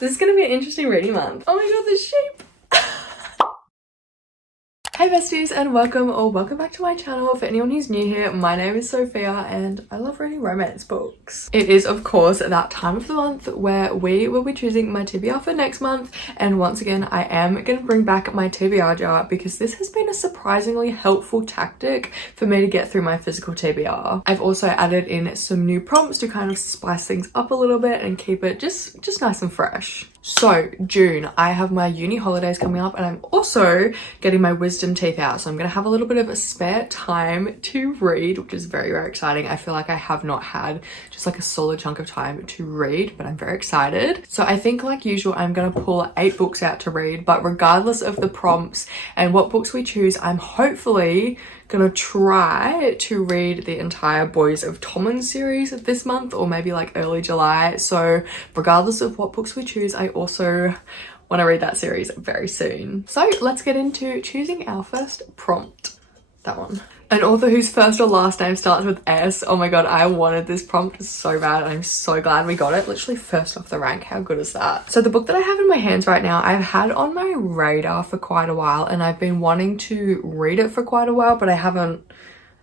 This is gonna be an interesting reading month. Oh my god, the sheep. Hey besties and welcome back to my channel. For anyone who's new here, my name is Sophia and I love reading romance books. It is of course that time of the month where we will be choosing my TBR for next month, and once again I am going to bring back my TBR jar because this has been a surprisingly helpful tactic for me to get through my physical TBR. I've also added in some new prompts to kind of spice things up a little bit and keep it just nice and fresh. So June, I have my uni holidays coming up and I'm also getting my wisdom teeth out, so I'm gonna have a little bit of a spare time to read, which is very exciting. I feel like I have not had just like a solid chunk of time to read, but I'm very excited. So I think like usual I'm gonna pull 8 books out to read, but regardless of the prompts and what books we choose, I'm hopefully gonna try to read the entire Boys of Tommen series this month, or maybe like early July. So regardless of what books we choose, I also want to read that series very soon. So let's get into choosing our first prompt. That one. An author whose first or last name starts with S. Oh my god, I wanted this prompt so bad. I'm so glad we got it. Literally first off the rank. How good is that? So the book that I have in my hands right now, I've had on my radar for quite a while and I've been wanting to read it for quite a while, but I haven't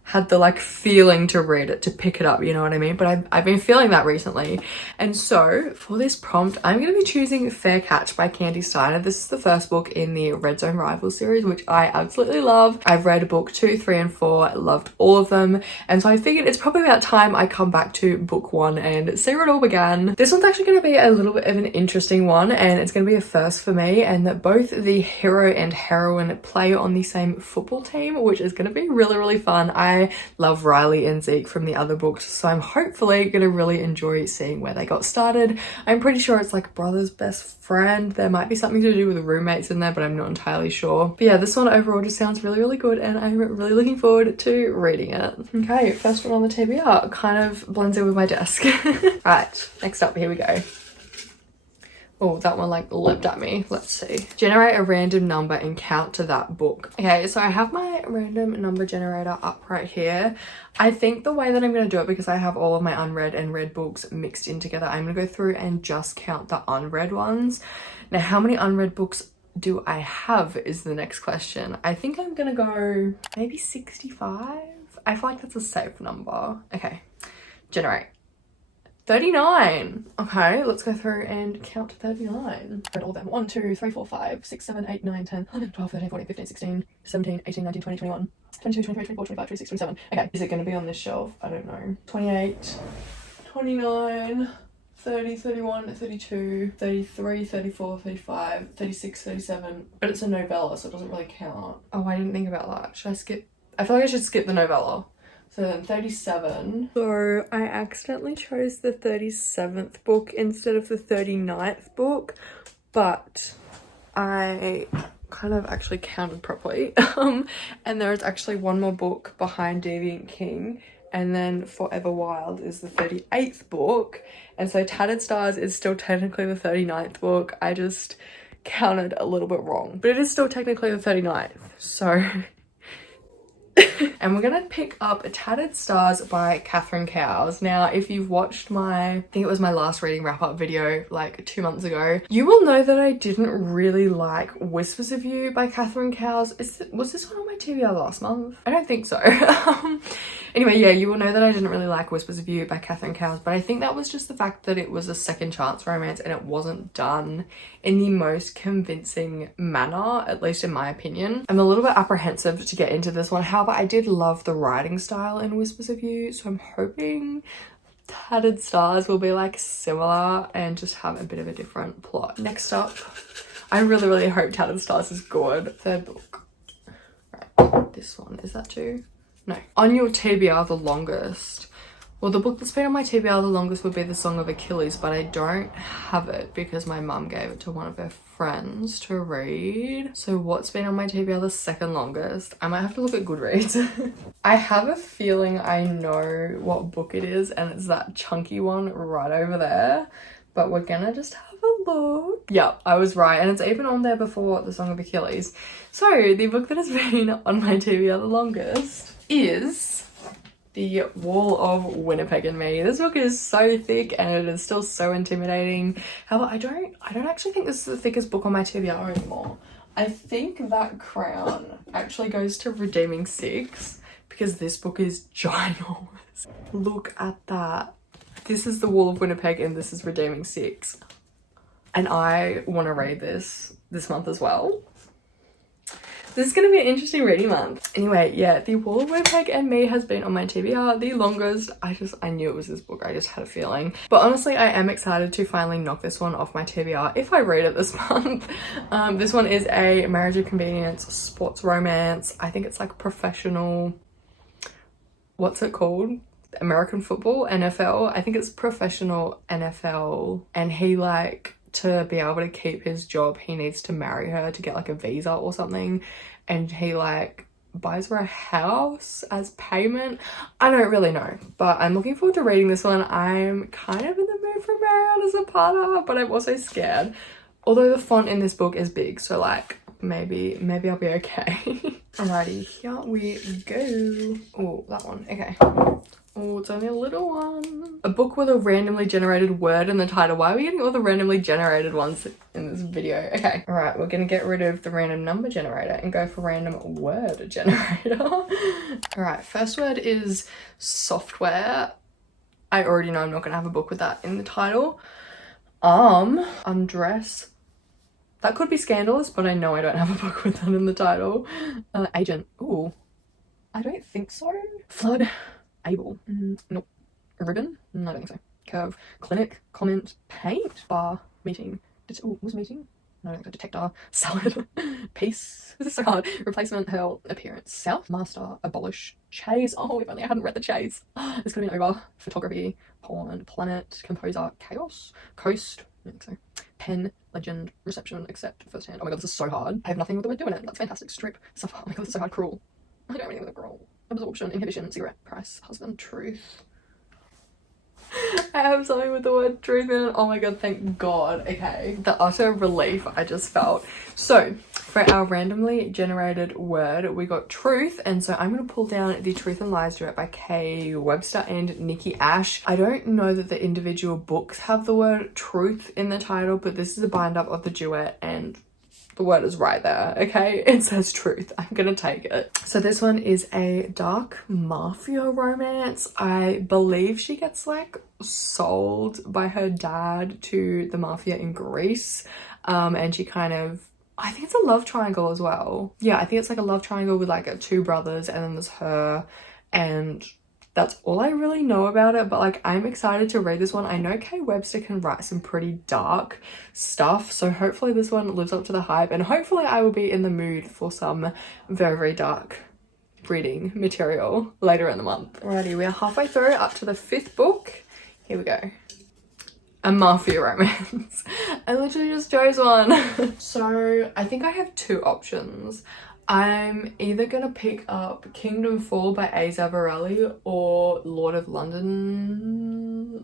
had the like feeling to read it, to pick it up, you know what I mean? But I've been feeling that recently. And so for this prompt, I'm going to be choosing Fair Catch by Candy Steiner. This is the first book in the Red Zone Rivals series, which I absolutely love. I've read book 2, 3 and 4. I loved all of them. And so I figured it's probably about time I come back to book 1 and see where it all began. This one's actually going to be a little bit of an interesting one, and it's going to be a first for me, and that both the hero and heroine play on the same football team, which is going to be really fun. I love Riley and Zeke from the other books, so I'm hopefully gonna really enjoy seeing where they got started. I'm pretty sure it's like brother's best friend. There might be something to do with the roommates in there, but I'm not entirely sure. But yeah, this one overall just sounds really good and I'm really looking forward to reading it. Okay, first one on the TBR kind of blends in with my desk. Right, next up, here we go. Oh, that one like leapt at me. Let's see. Generate a random number and count to that book. Okay, so I have my random number generator up right here. I think the way that I'm going to do it, because I have all of my unread and read books mixed in together, I'm going to go through and just count the unread ones. Now, how many unread books do I have is the next question. I think I'm going to go maybe 65. I feel like that's a safe number. Okay, generate. 39. Okay, let's go through and count 39. Read all of them. 1, 2, 3, 4, 5, 6, 7, 8, 9, 10, 11, 12, 13, 14, 15, 16, 17, 18, 19, 20, 21, 22, 23, 24, 25, 26, 27. Okay, is it going to be on this shelf? I don't know. 28, 29, 30, 31, 32, 33, 34, 35, 36, 37. But it's a novella, so it doesn't really count. Oh, I didn't think about that. Should I skip? I feel like I should skip the novella. So then 37. So I accidentally chose the 37th book instead of the 39th book, but I kind of actually counted properly. And there is actually one more book behind Deviant King, and then Forever Wild is the 38th book. And so Tattered Stars is still technically the 39th book. I just counted a little bit wrong, but it is still technically the 39th. So and we're gonna pick up Tattered Stars by Catherine Cowles. Now, if you've watched I think it was my last reading wrap-up video like 2 months ago, you will know that I didn't really like Whispers of You by Catherine Cowles. Was this one on my TBR last month? I don't think so. Anyway, yeah, you will know that I didn't really like Whispers of You by Catherine Cowles, but I think that was just the fact that it was a second chance romance and it wasn't done in the most convincing manner, at least in my opinion. I'm a little bit apprehensive to get into this one. However, I did love the writing style in Whispers of You, so I'm hoping Tattered Stars will be like similar and just have a bit of a different plot. Next up, I really hope Tattered Stars is good. Third book. Right, this one, is that too? No. On your TBR the longest. Well, the book that's been on my TBR the longest would be The Song of Achilles, but I don't have it because my mum gave it to one of her friends to read. So what's been on my TBR the second longest? I might have to look at Goodreads. I have a feeling I know what book it is, and it's that chunky one right over there, but we're gonna just have a look. Yep, I was right, and it's even on there before The Song of Achilles. So the book that has been on my TBR the longest is The Wall of Winnipeg and Me. This book is so thick and it is still so intimidating. However, I don't actually think this is the thickest book on my TBR anymore. I think that crown actually goes to Redeeming Six because this book is ginormous. Look at that. This is The Wall of Winnipeg and this is Redeeming Six. And I want to read this month as well. This is going to be an interesting reading month. Anyway, yeah, The Wall of Winnipeg and Me has been on my TBR the longest. I knew it was this book. I just had a feeling. But honestly, I am excited to finally knock this one off my TBR if I read it this month. This one is a marriage of convenience sports romance. I think it's like professional, what's it called? American football, NFL. I think it's professional NFL. And he to be able to keep his job, he needs to marry her to get like a visa or something, and he buys her a house as payment. I don't really know, but I'm looking forward to reading this one. I'm kind of in the mood for Mariana Zapata, but I'm also scared, although the font in this book is big, so maybe I'll be okay. Alrighty, here we go. Oh, that one. Okay. Oh, it's only a little one. A book with a randomly generated word in the title. Why are we getting all the randomly generated ones in this video? Okay. All right, we're gonna get rid of the random number generator and go for random word generator. All right, first word is software. I already know I'm not gonna have a book with that in the title. Undress. That could be scandalous, but I know I don't have a book with that in the title. Agent. Ooh, I don't think so. Flood. Able. Nope. Ribbon? I don't think so. Curve. Clinic. Comment. Paint. Bar. Meeting. Ooh, was meeting? No, I don't think so. Detector. Salad. Peace. This is so hard. Replacement. Hell. Appearance. South. Master. Abolish. Chase. Oh, if only I hadn't read the chase. This could have been over. Photography. Porn. Planet. Composer. Chaos. Coast. I don't think so. Pen. Legend. Reception. Accept. First hand. Oh my god, this is so hard. I have nothing with the word do in it. That's fantastic. Strip. Suffer. Oh my god, this is so hard. Cruel. I don't have anything with a girl. Absorption, inhibition, cigarette, price, husband, truth. I have something with the word truth in it. Oh my god, thank god. Okay, the utter relief I just felt. So for our randomly generated word, we got truth, and so I'm going to pull down The Truth and Lies Duet by Kay Webster and Nikki Ash. I don't know that the individual books have the word truth in the title, but this is a bind up of the duet and the word is right there, okay? It says truth. I'm gonna take it. So this one is a dark mafia romance. I believe she gets sold by her dad to the mafia in Greece. And she I think it's a love triangle as well. Yeah, I think it's a love triangle with two brothers, and then there's her, and that's all I really know about it, but I'm excited to read this one. I know Kay Webster can write some pretty dark stuff, so hopefully this one lives up to the hype, and hopefully I will be in the mood for some very, very dark reading material later in the month. Alrighty, we are halfway through, up to the 5th book. Here we go. A mafia romance. I literally just chose one. So I think I have 2 options. I'm either gonna pick up Kingdom Fall by A. Zavarelli or Lord of London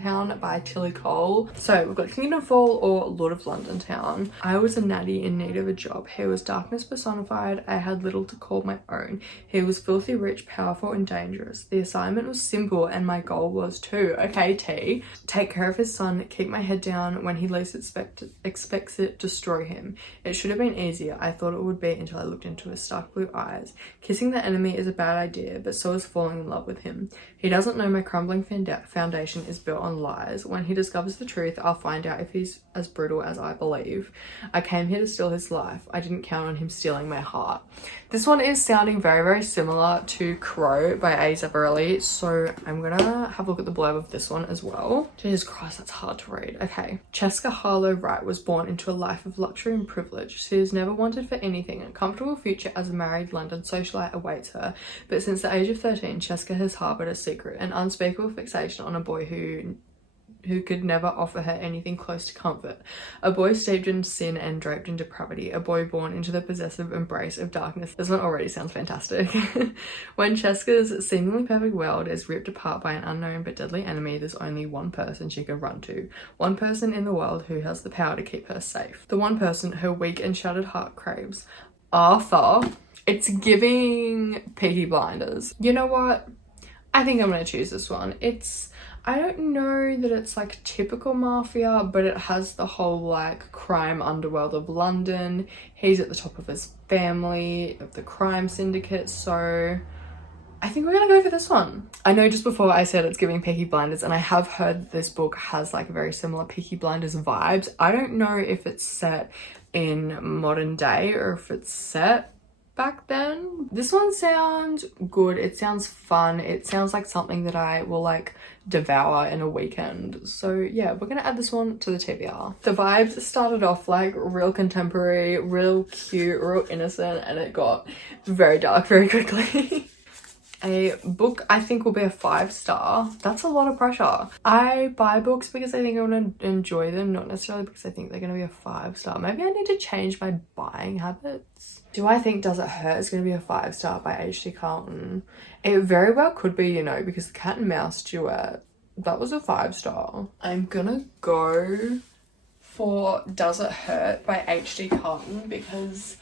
Town by Tilly Cole. So we've got Kingdom Fall or Lord of London Town. I was a natty in need of a job. He was darkness personified. I had little to call my own. He was filthy rich, powerful and dangerous. The assignment was simple and my goal was to, okay T, take care of his son, keep my head down when he least expects it, destroy him. It should have been easier. I thought it would be until I looked into his stark blue eyes. Kissing the enemy is a bad idea, but so is falling in love with him. He doesn't know my crumbling foundation is built on lies. When he discovers the truth, I'll find out if he's as brutal as I believe. I came here to steal his life. I didn't count on him stealing my heart. This one is sounding very, very similar to Crow by A. Zavarelli, so I'm gonna have a look at the blurb of this one as well. Jesus Christ, that's hard to read. Okay. Cheska Harlow Wright was born into a life of luxury and privilege. She has never wanted for anything. A comfortable future as a married London socialite awaits her. But since the age of 13, Cheska has harboured a secret, an unspeakable fixation on a boy who could never offer her anything close to comfort. A boy steeped in sin and draped in depravity. A boy born into the possessive embrace of darkness. This one already sounds fantastic. When Cheska's seemingly perfect world is ripped apart by an unknown but deadly enemy, there's only one person she can run to. One person in the world who has the power to keep her safe. The one person her weak and shattered heart craves. Arthur. It's giving Peaky Blinders. You know what? I think I'm gonna choose this one. I don't know that it's like typical mafia, but it has the whole like crime underworld of London. He's at the top of his family, of the crime syndicate, so I think we're gonna go for this one. I know just before I said it's giving Peaky Blinders, and I have heard this book has like very similar Peaky Blinders vibes. I don't know if it's set in modern day or if it's set back then. This one sounds good. It sounds fun. It sounds like something that I will like devour in a weekend. So yeah, we're gonna add this one to the TBR. The vibes started off like real contemporary, real cute, real innocent, and it got very dark very quickly. A book I think will be a 5-star. That's a lot of pressure. I buy books because I think I'm gonna enjoy them, not necessarily because I think they're gonna be a 5-star. Maybe I need to change my buying habits. Do I think Does It Hurt is gonna be a 5-star by H.D. Carlton? It very well could be, you know, because the cat and mouse duet, that was a 5-star. I'm gonna go for Does It Hurt by H.D. Carlton because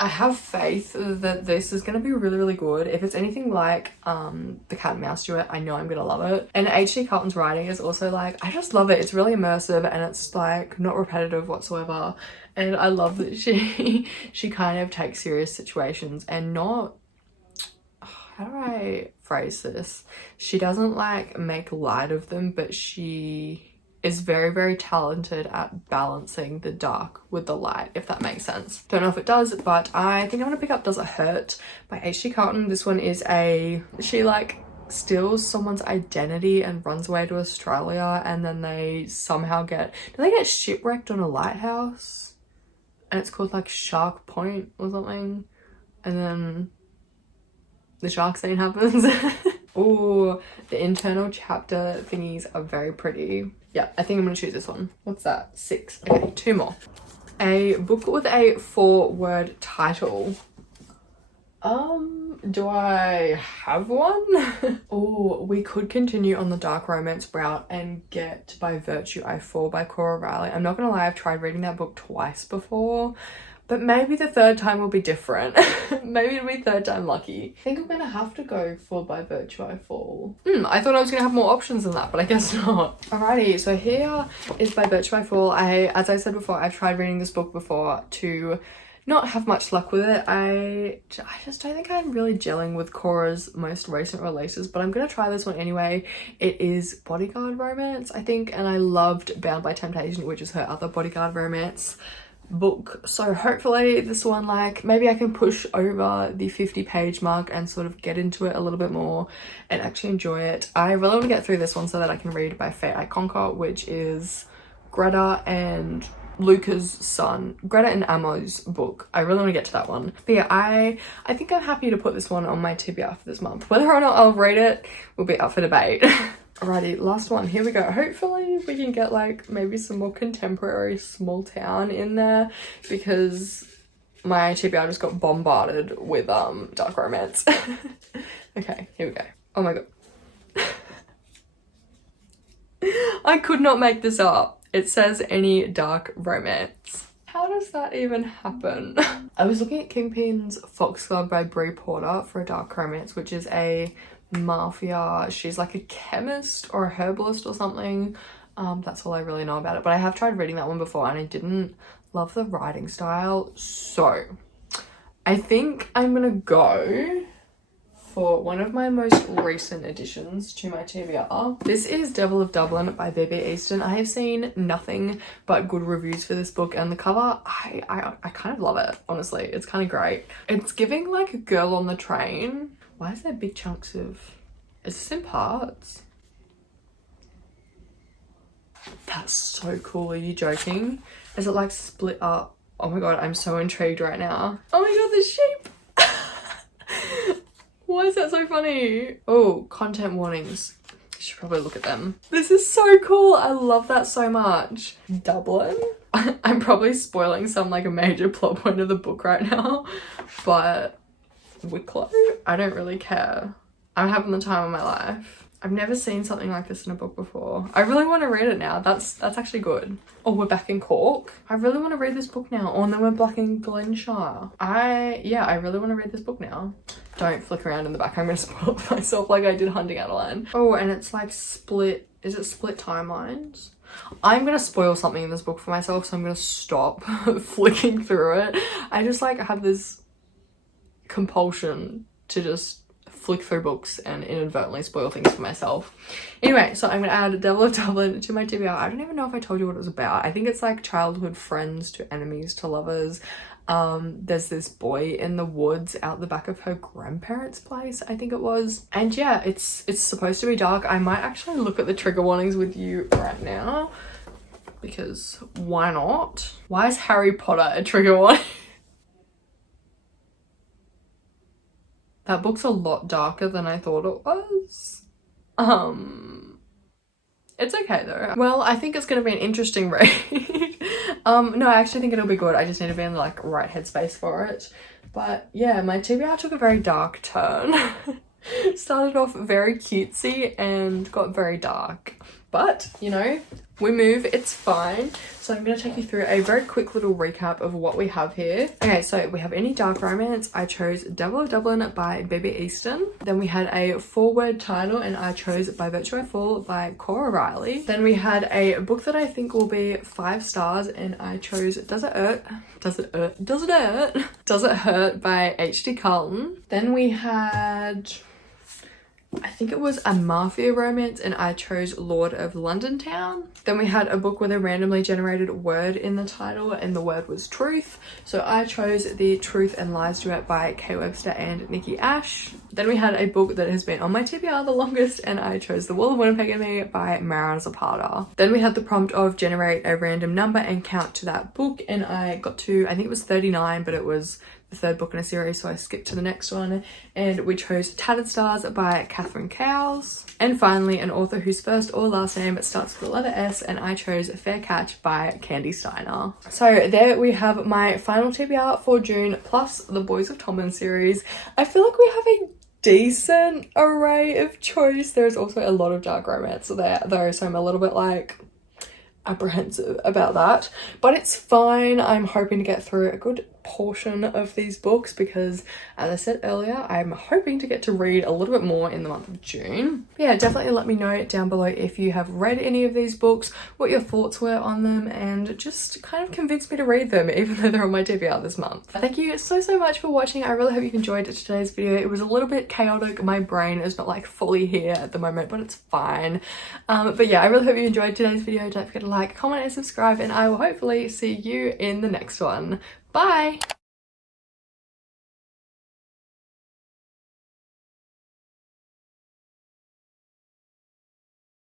I have faith that this is going to be really, really good. If it's anything like the cat and mouse duet, I know I'm going to love it. And H.D. Carlton's writing is also like, I just love it. It's really immersive and it's like not repetitive whatsoever. And I love that she kind of takes serious situations and not, how do I phrase this? She doesn't like make light of them, but she is very, very talented at balancing the dark with the light, if that makes sense. Don't know if it does, but I think I'm gonna pick up Does It Hurt by H.D. Carlton. This one is she like steals someone's identity and runs away to Australia, and then they somehow do they get shipwrecked on a lighthouse? And it's called like Shark Point or something. And then the shark scene happens. Oh, the internal chapter thingies are very pretty. Yeah, I think I'm gonna choose this one. What's that? 6. Okay, 2 more. A book with a 4-word title. Do I have one? Oh, we could continue on the dark romance route and get By Virtue I Fall by Cora Riley. I'm not gonna lie, I've tried reading that book twice before, but maybe the third time will be different. Maybe it'll be third time lucky. I think I'm gonna have to go for By Virtue I Fall. I thought I was gonna have more options than that, but I guess not. Alrighty, so here is By Virtue I Fall. As I said before, I've tried reading this book before to not have much luck with it. I just don't think I'm really gelling with Cora's most recent releases, but I'm gonna try this one anyway. It is bodyguard romance, I think, and I loved Bound by Temptation, which is her other bodyguard romance book. So hopefully this one, like, maybe I can push over the 50-page mark and sort of get into it a little bit more and actually enjoy it. I really want to get through this one so that I can read By Fate I Conquer, which is Greta and Luca's son, Greta and Amo's book. I really want to get to that one. But yeah, I think I'm happy to put this one on my TBR for this month. Whether or not I'll read it will be up for debate. Alrighty, last one. Here we go. Hopefully we can get like maybe some more contemporary small town in there, because my TBR just got bombarded with dark romance. Okay, here we go. Oh my god. I could not make this up. It says any dark romance. How does that even happen? I was looking at Kingpin's Fox Club by Brie Porter for a dark romance, which is a mafia. She's like a chemist or a herbalist or something. That's all I really know about it, but I have tried reading that one before and I didn't love the writing style. So I think I'm gonna go for one of my most recent additions to my TBR. This is Devil of Dublin by B.B. Easton. I have seen nothing but good reviews for this book, and the cover, I kind of love it, honestly. It's kind of great. It's giving like a Girl on the Train. Why is there big chunks of... Is this in parts? That's so cool. Are you joking? Is it like split up? Oh my god, I'm so intrigued right now. Oh my god, the sheep! Why is that so funny? Oh, content warnings. You should probably look at them. This is so cool. I love that so much. Dublin? I'm probably spoiling some like a major plot point of the book right now, but Wicklow? I don't really care. I'm having the time of my life. I've never seen something like this in a book before. I really want to read it now. That's actually good. Oh, we're back in Cork. I really want to read this book now. Oh, and then we're back in Glenshire. Yeah, I really want to read this book now. Don't flick around in the back. I'm going to spoil it for myself like I did Hunting Adeline. Oh, and it's like split. Is it split timelines? I'm going to spoil something in this book for myself, so I'm going to stop flicking through it. I just like have this compulsion to just flick through books and inadvertently spoil things for myself. Anyway, so I'm gonna add Devil of Dublin to my TBR. I don't even know if I told you what it was about. I think it's like childhood friends to enemies to lovers. There's this boy in the woods out the back of her grandparents' place, I think it was. And yeah, it's supposed to be dark. I might actually look at the trigger warnings with you right now, because why not? Why is Harry Potter a trigger warning? That book's a lot darker than I thought it was. It's okay though. Well, I think it's gonna be an interesting read. No, I actually think it'll be good. I just need to be in the like right headspace for it. But yeah, my TBR took a very dark turn. Started off very cutesy and got very dark. But, you know, we move, it's fine. So I'm going to take you through a very quick little recap of what we have here. Okay, so we have Any Dark Romance. I chose Devil of Dublin by Bibi Easton. Then we had a 4-word title and I chose By Virtue I Fall by Cora Riley. Then we had a book that I think will be 5 stars and I chose Does It Hurt by H.D. Carlton. Then we had, I think it was a mafia romance and I chose Lord of London Town. Then we had a book with a randomly generated word in the title and the word was truth. So I chose The Truth and Lies Duet by Kay Webster and Nikki Ash. Then we had a book that has been on my TBR the longest and I chose The Wall of Winnipeg and Me by Mara Zapata. Then we had the prompt of generate a random number and count to that book and I got to, I think it was 39, but it was the 3rd book in a series, so I skipped to the next one. And we chose Tattered Stars by Catherine Cowles. And finally, an author whose first or last name starts with the letter S, and I chose Fair Catch by Candy Steiner. So there we have my final TBR for June, plus the Boys of Tommen series. I feel like we have a decent array of choice. There's also a lot of dark romance there though, so I'm a little bit like apprehensive about that, but it's fine. I'm hoping to get through a good portion of these books because, as I said earlier, I'm hoping to get to read a little bit more in the month of June. But yeah, definitely let me know down below if you have read any of these books, what your thoughts were on them, and just kind of convince me to read them even though they're on my TBR this month. Thank you so much for watching. I really hope you enjoyed today's video. It was a little bit chaotic. My brain is not like fully here at the moment, but it's fine. But yeah, I really hope you enjoyed today's video. Don't forget to like, comment and subscribe, and I will hopefully see you in the next one. Bye!